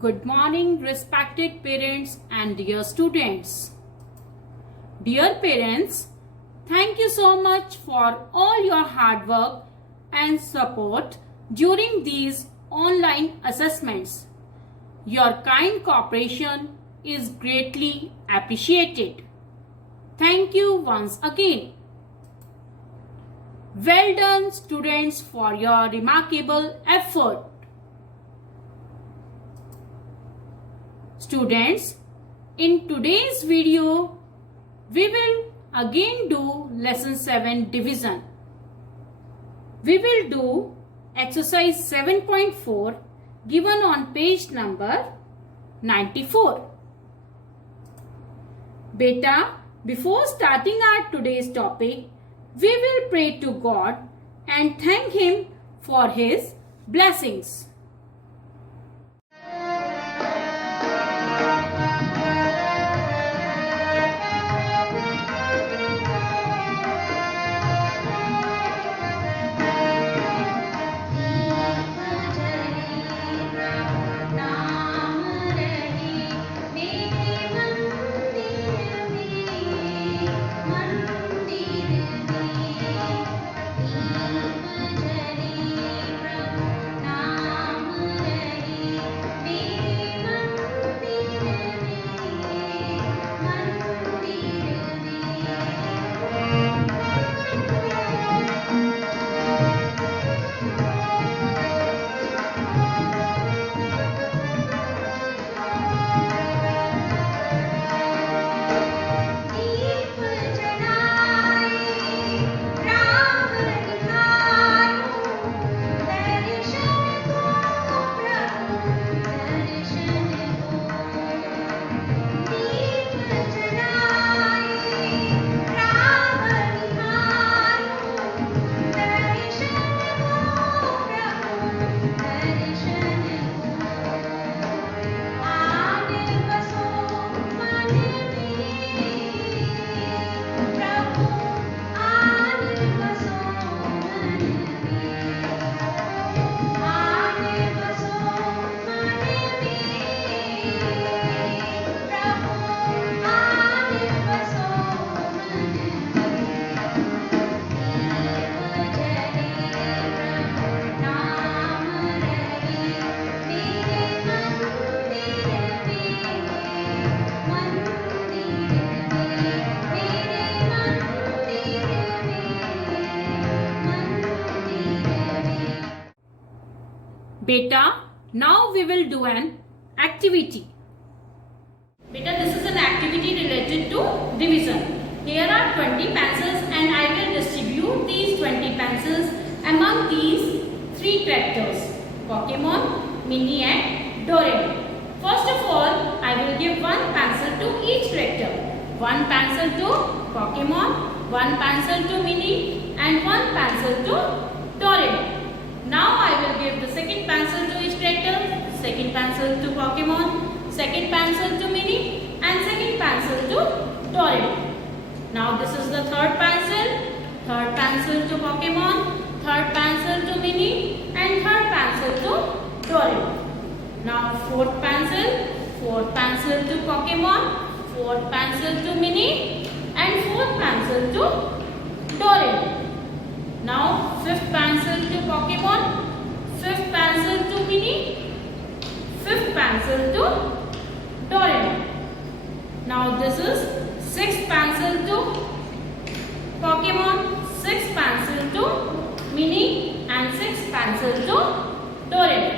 Good morning, respected parents and dear students. Dear parents, thank you so much for all your hard work and support during these online assessments. Your kind cooperation is greatly appreciated. Thank you once again. Well done, students, for your remarkable effort. Students, in today's video, we will again do lesson 7 division. We will do exercise 7.4 given on page number 94. Beta, before starting our today's topic, we will pray to God and thank Him for His blessings. Beta, now we will do an activity. Beta, this is an activity related to division. Here are 20 pencils and I will distribute these 20 pencils among these 3 characters: Pokemon, Mini and Doraemon. First of all, I will give 1 pencil to each character. 1 pencil to Pokemon, 1 pencil to Mini and 1 pencil to Doraemon. Now I will give the second pencil to each character, second pencil to Pokemon, second pencil to Mini and second pencil to Doraemon. Now this is the third pencil to Pokemon, third pencil to Mini and third pencil to Doraemon. Now fourth pencil to Pokemon, fourth pencil to Mini and fourth pencil to Doraemon. Now fifth pencil to Pokemon, fifth pencil to Mini, fifth pencil to Doraemon. Now this is sixth pencil to Pokemon, sixth pencil to Mini and sixth pencil to Doraemon.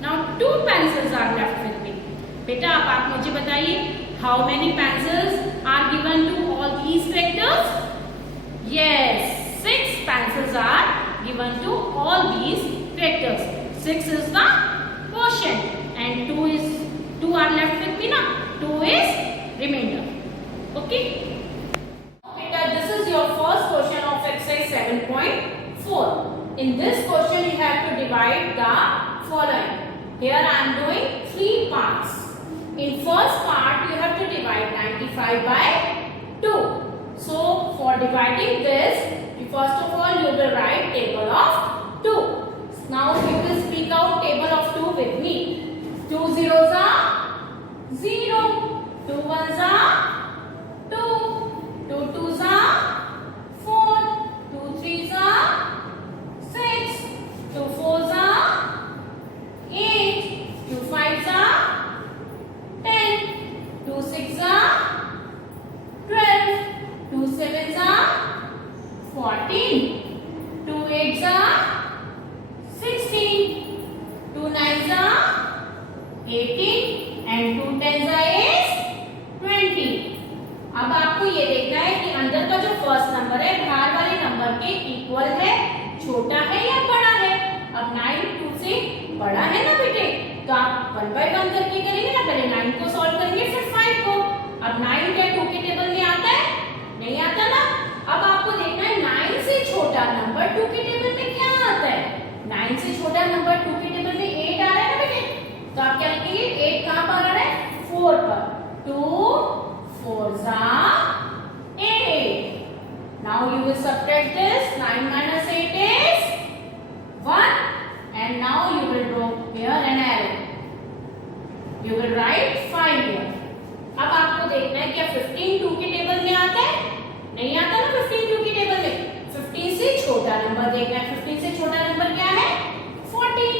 Now 2 pencils are left with me. बेटा अब आप मुझे बताइए, how many pencils are given to all these characters? Yes, 6 pencils are given to all these characters. 6 is the quotient and 2 are left with me now. 2 is remainder. Okay. Beta, this is your first question of exercise 7.4. In this question you have to divide the following. Here I am doing 3 parts. In first part you have to divide 95 by 2. So for dividing this, first of all you will write table of 2. Now you will speak out table of 2 with me. 2 zeros are 18 and 2 10s is 20. अब आपको ये देखना है कि अंदर का जो first number है बाहर वाले नंबर के इक्वल है, छोटा है या बड़ा है। अब 9 2 से बड़ा है ना बेटे, तो आप 1 by 1 करके करेंगे ना, पहले 9 को सॉल्व करेंगे फिर 5 को। अब 9 क्या 2 के टेबल में आता है? नहीं आता ना। अब आपको देखना है 9 से छोटा नंबर 2 के टेबल में क्या आता है। 9 से छोटा नंबर 2 के टेबल में 8 आ रहा है ना बेटे, तो आप क्या लिखेंगे? 8 कहां पर आ रहा है? 4 पर। 2 4s are 8. Now you will subtract this. 9 minus 8 is 1. And now you will draw here an arrow. You will write 5 here. अब आपको देखना है क्या 15 2 के टेबल में आता है? नहीं आता ना 15 2 के टेबल में। 15 से छोटा नंबर देखना है। 15 से छोटा नंबर क्या है? 14.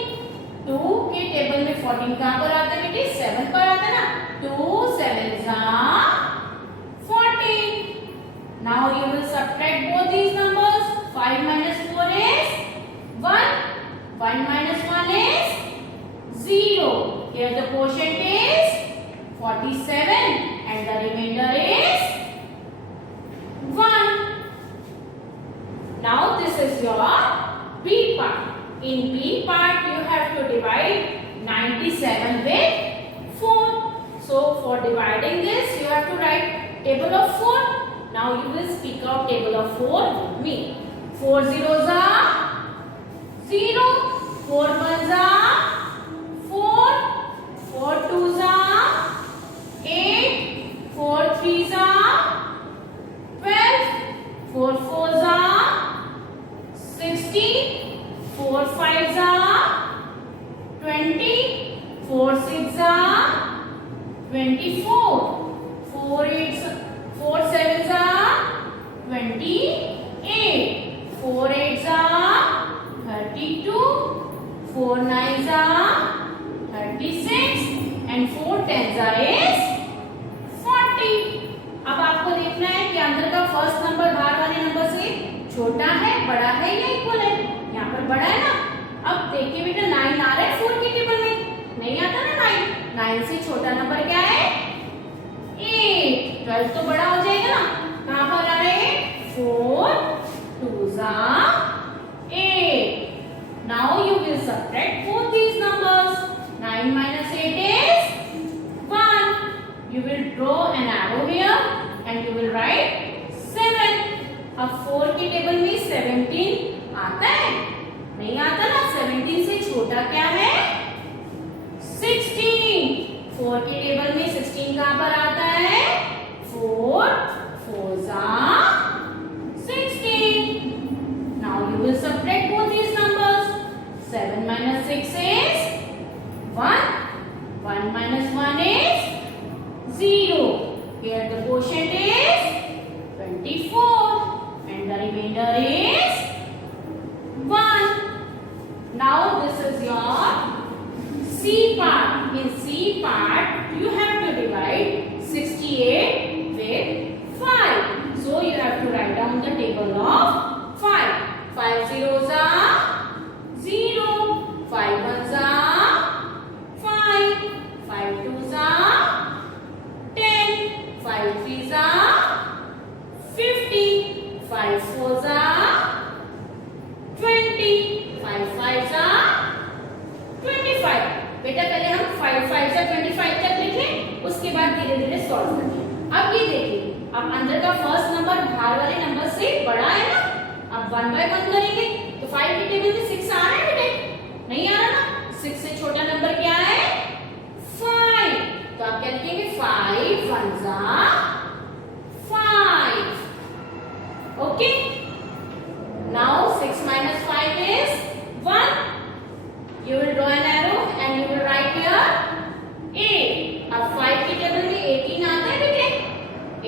2 के टेबल में 14 कहां पर आता है बेटे? 7 पर आता है ना। 2 7s are 14. Now you will subtract both these numbers. 5 minus 4 is 1. 1 minus 1 is 0. Here the quotient is 47 and the remainder is 1. Now this is your B part. In B part you have to divide 97 with 4. So for dividing this you have to write table of 4. Now you will speak out table of 4 with me. 4 zeros are 0. 4 ones are 4. 4 twos are 8. 4 threes are 12. 4 fours are 16. 4 fives are 20. 4 sixes are 24. 4 eights 4 sevens are 28. 4 eights are 32. 4 nines are 36 and 4 tens are is 40. अब आपको देखना है कि अंदर का first number बाहर वाले number से छोटा है, बड़ा है या इक्वल है। यहाँ पर बड़ा है ना। अब देखिए बेटा 9 आ रहा है 4 के टेबल में, नहीं आता ना 9। 9 से छोटा नंबर क्या है? 8। 12 तो बड़ा हो जाएगा ना। कहां पर आ रहे हैं? 4 2s are 8. Now you will subtract both these numbers. 9 minus 8 is 1. You will draw an arrow here and you will write 7. अब 4 के टेबल में 17 आता है? नहीं आता ना। 17 से छोटा क्या है? 16. 4 के टेबल में 16 कहां पर आता है? 4 4s are 16. Now you will subtract both these numbers. 7 minus 6 is 1. 1 minus 1 is 0. Here the quotient is 24 and the remainder is 1. Now this is your C part. In C part you have to divide 68 with 5. So you have to write down the table of 5. 5 zeros are 0. 5 ones are 5. 5 twos are 10. 5 threes are 50. 5 fours are 20. 5 fives are 25. बेटा पहले हम 5 5 से 25 तक लिखें, उसके बाद धीरे धीरे सॉल्व करें। अब ये देखिए, अब अंदर का फर्स्ट नंबर बाहर वाले नंबर से बड़ा है ना। अब 1 by 1 करेंगे तो 5 के टेबल में 6 आ रहा है बेटे? नहीं आ रहा ना। 6 से छोटा नंबर क्या है? 5. तो आप क्या लिखेंगे? 5 ones are 5. Okay. Now 6 minus 5 is 1. You will draw an arrow and you will write here 8. अब 5 के टेबल में 18 आता है बेटे?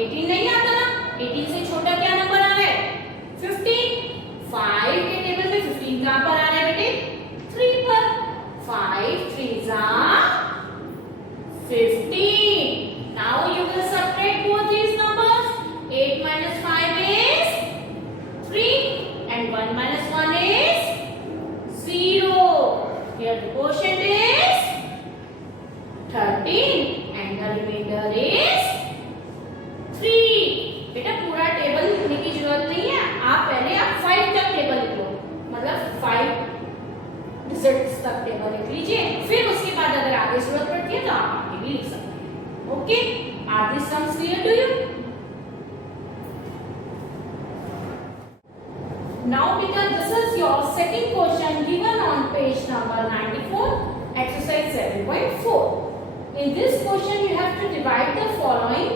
18 नहीं आता ना। 18 से छोटा क्या नंबर आ रहा है? 15. 5 के टेबल में 15 कहां पर आ रहा है बेटे? 3 पर। 5 3s are 15. Now you will subtract both these numbers. 8 minus 5 is 3 and 1 minus 1 is 0. Here the quotient is Okay, are these sums clear to you? Now beta, this is your second question given on page number 94, exercise 7.4. In this question you have to divide the following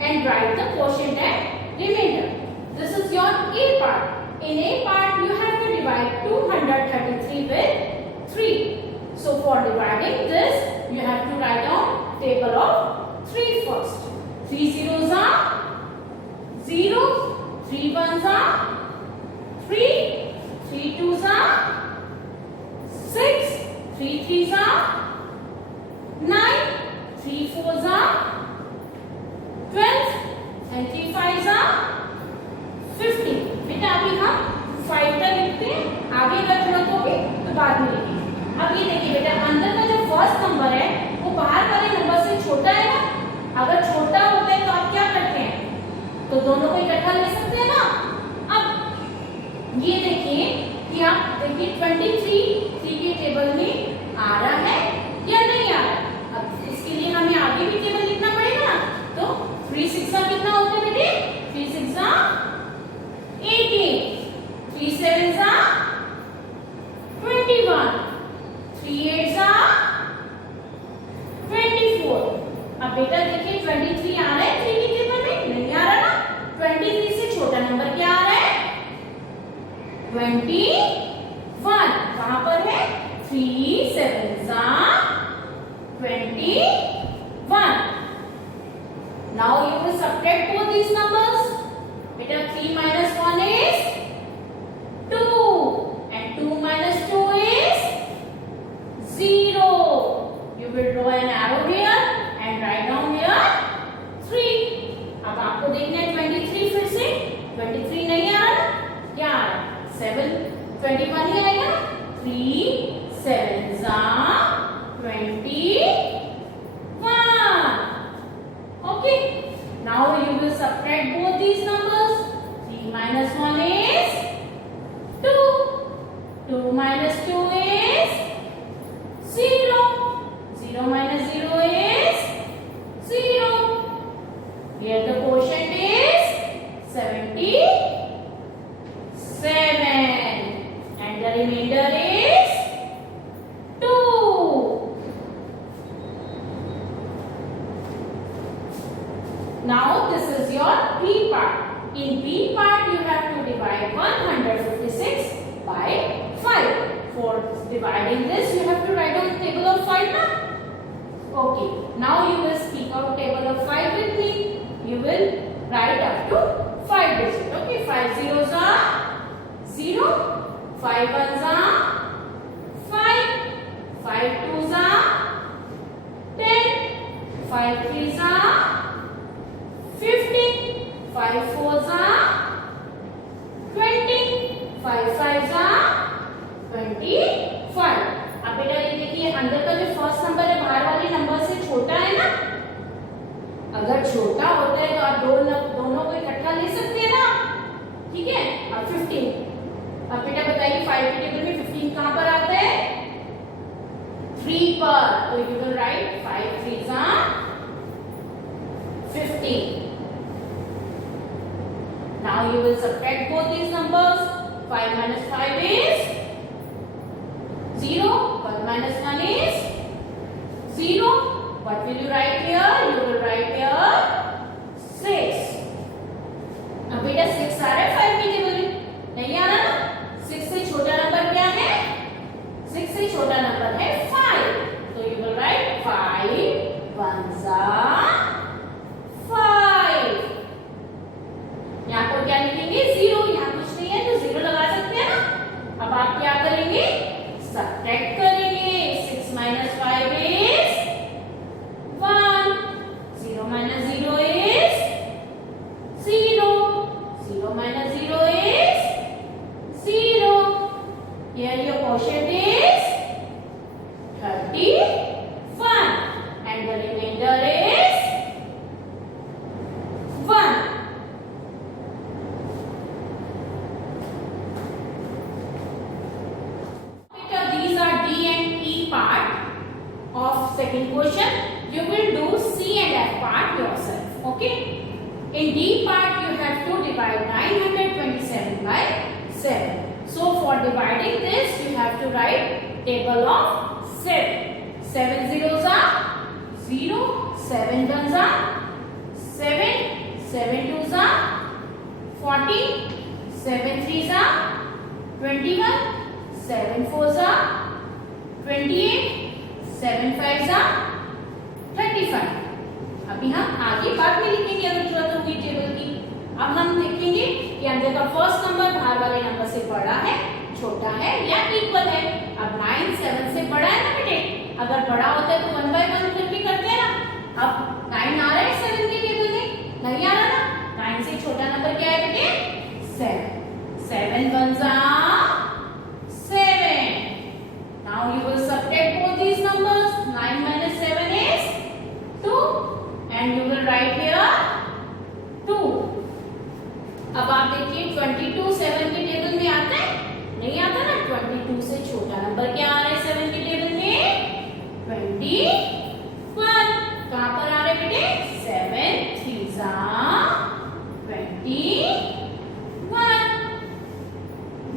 and write the quotient and remainder. This is your A part. In A part you have to divide 233 with 3. So for dividing this you have to write down table of 3 first. 3 zeros are 0, 3 ones are 3, 3 twos are 6, 3 threes are 9, 3 fours are 12 and 3 fives are 15. बेटा अभी हम 5 तक लिखते हैं, आगे का जरूरत होगी तो बाद में लिखेंगे। अब ये देखिए बेटा, अंदर का जो फर्स्ट नंबर है वो बाहर वाले नंबर से छोटा है ना। अगर छोटा होता है तो आप क्या करते हैं, तो दोनों को इकट्ठा ले सकते हैं ना। अब ये देखिए कि आप देखिए 23 3 के टेबल में आ रहा है या नहीं आ रहा। अब इसके लिए हमें आगे भी टेबल लिखना पड़ेगा ना। तो 3 6 कितना होता है बेटे, 3 6 18, 3 7 21, 3 8 24। अब बेटा देखिए 23 आ रहा है 3 के टेबल में, नहीं आ रहा ना। 23 से छोटा नंबर क्या आ रहा है, 21। कहां पर है, 3 7 21। Now you will subtract both these numbers. Beta 3 minus 1 is 2 and 2 minus 2 is 0. You will draw an arrow here and write down here 3. अब आपको देखना है 23 फिर से, 23 नहीं आ रहा, क्या आ रहा है 7, 21 ही आएगा। 3 7 21। Okay, now you will subtract both these numbers. 3 minus 1 is 2, 2 minus 2 is 0, 0 minus 0 is 0. Here the quotient is 77 and the remainder is 2. Now this is your B part. In B part you have to divide 156 by 5. For dividing this you have to write down the table of 5 now. Okay, now you will speak out table of 5 with me. You will write up to 5 digits. Okay, 5 zeros are 0, 5 ones are 5, 5 twos are 10, 5 threes are 15, 5 fours are 20, 5 fives are 25। अब बेटा ये देखिए अंदर का जो first number है बाहर वाले नंबर से छोटा है ना। अगर छोटा होता है तो आप दोनों को इकट्ठा ले सकते हैं ना। ठीक है, अब 15। अब बेटा बताइए 5 के टेबल में 15 कहां पर आता है, 3 पर। तो you will write 5 3s are 15। Now you will subtract both these numbers. 5 minus 5 is 0. 1 minus 1 is 0. What will you write here? You will write here 6. अब बेटा 6 आ रहा है 5 की टेबल में, नहीं आ रहा ना। 6 से छोटा नंबर क्या है, 6 से छोटा नंबर है 5। तो you will write 5 ones are 5। यहाँ पर क्या लिखेंगे, 0। यहाँ कुछ नहीं है तो 0 लगा सकते हैं ना। अब आप क्या करेंगे, सब्ट्रैक्ट करेंगे। 6 minus 5 is 1, 0 minus 0 is 0, 0 minus 0 is 0. Here your quotient is 31 and the remainder is 1. These are D and E part of second question. You will do C and F Okay. In D part, you have to divide 927 by 7. So for dividing this, you have to write table of 7. 7 zeros are 0, 7 ones are 7, 7 twos are 40, 7 threes are 21, 7 fours are 28, 7 fives are 35. अभी हम आगे बाद में लिखेंगे अगर जरूरत होगी table की। अब हम देखेंगे कि अंदर का फर्स्ट नंबर बाहर वाले नंबर से बड़ा है, छोटा है या इक्वल है। अब 9 7 से बड़ा है ना बेटे, अगर बड़ा होता है तो 1 by 1 करके करते हैं ना। अब 9 आ रहा है 7 के टेबल में, नहीं आ रहा ना। 9 से छोटा नंबर क्या है बेटे? 7. 7 ones are 7. Now you will subtract both these numbers. 9 minus 7 is 2, and you will write here 2. अब आप देखिए 22 7 के टेबल में आता है, नहीं आता ना। 22 से छोटा नंबर क्या आ रहा है 7 के टेबल में? 21. कहां पर आ रहे बेटे? 7 threes are 21.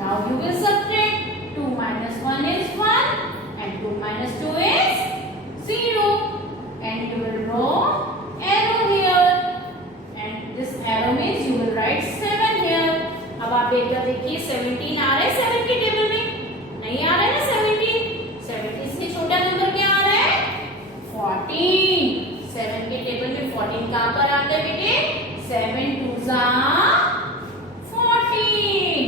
Now you will subtract. 2 minus 1 is 1, and 2 minus 2 is 0, and you will draw arrow here, and this arrow means you will write 7 here. अब आप देखिए 17 आ रहा है 7 के टेबल में, नहीं आ रहा है ना 17। 17 से छोटा नंबर क्या आ रहा है? 14. 7 के टेबल में 14 कहां पर आता है बेटे? 7 twos are 14.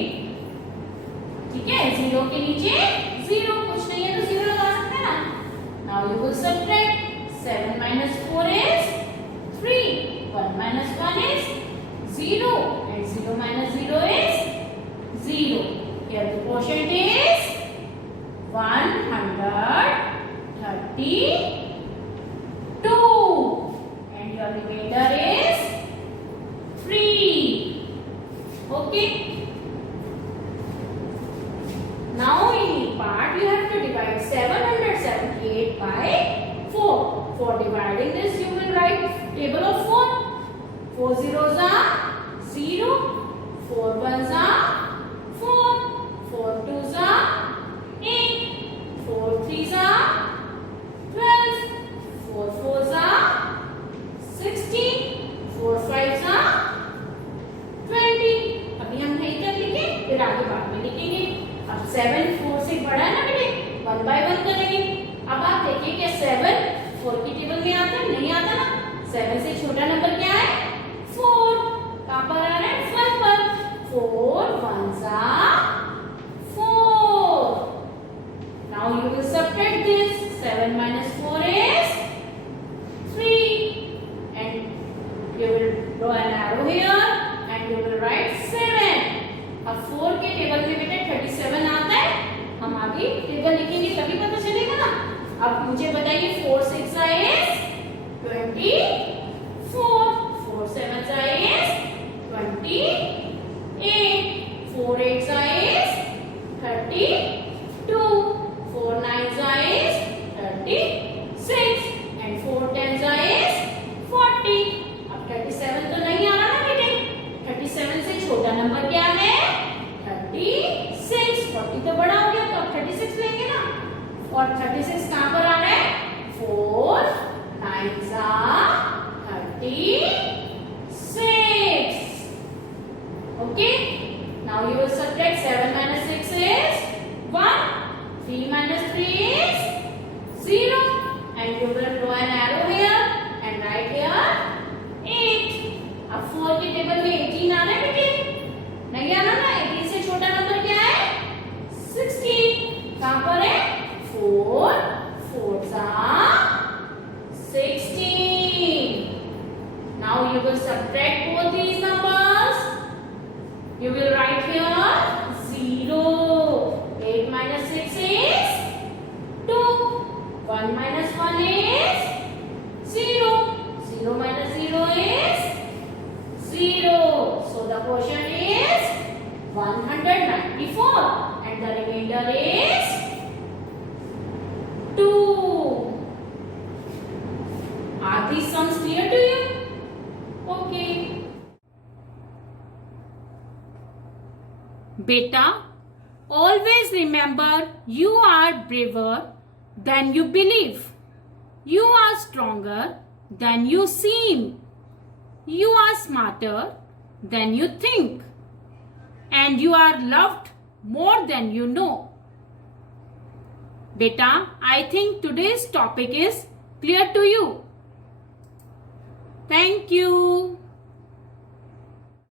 ठीक है, 0 के नीचे 0, कुछ नहीं है तो 0 लगा सकते हैं ना। Now you will subtract. 7 minus 4 is 3. 1 minus 1 is 0, and 0 minus 0 is 0. Here the quotient is 132, and your remainder is 3. Okay. Now in the part you have to divide 778 by 4. For dividing this you will write table of 4. 4 zeros are 0, 4 ones are 4, 4 twos are 8, 4 threes are 12, 4 fours are 16, 4 fives are 20. अभी हम नहीं कर लिखे, फिर आगे बाद में लिखेंगे। अब 7 4 से बड़ा है ना बेटे, 1 by 1 करेंगे। अब आप देखिए कि 7 4 की टेबल में आता है, नहीं आता ना। 7 से छोटा नंबर क्या है? 4. कहां पर आ रहा है? 1 पर। 4 ones are 4. Now you will subtract this. 7 minus 4 is 3, and you will draw an arrow here, and you will write 7. अब 4 के टेबल में बेटे 37 आता है, हम आगे टेबल लिखेंगे तभी पता चलेगा ना। अब मुझे बताइए 4 6 is 24, 4 7 is 28, 4 8 is 32, 4 9 is 36, and 4 10 is 40. अब 37 तो नहीं आ रहा ना बेटे, 37 से छोटा नंबर क्या है? 36. 40 तो बड़ा हो गया, तो अब 36 लेंगे ना। और 36 कहां पर आ रहा है? 4 9 are 36. Okay. Now you will subtract. 7 minus 6 is 1. 3 minus 3 is 0, and you will draw an arrow here and write here 8. अब 4 के टेबल में 18 आ रहा है बेटे, नहीं आ रहा ना। 18 से छोटा नंबर क्या है? 16. कहां पर है? 4 4s are 16. Now you will subtract both these numbers. You will write here 0. 8 minus 6 is 2. 1 minus 1 is 0. 0 minus 0 is 0. So the quotient is 194, and the remainder is 2. Are these sums clear to you? Beta, always remember you are braver than you believe. You are stronger than you seem. You are smarter than you think. And you are loved more than you know. Beta, I think today's topic is clear to you. Thank you.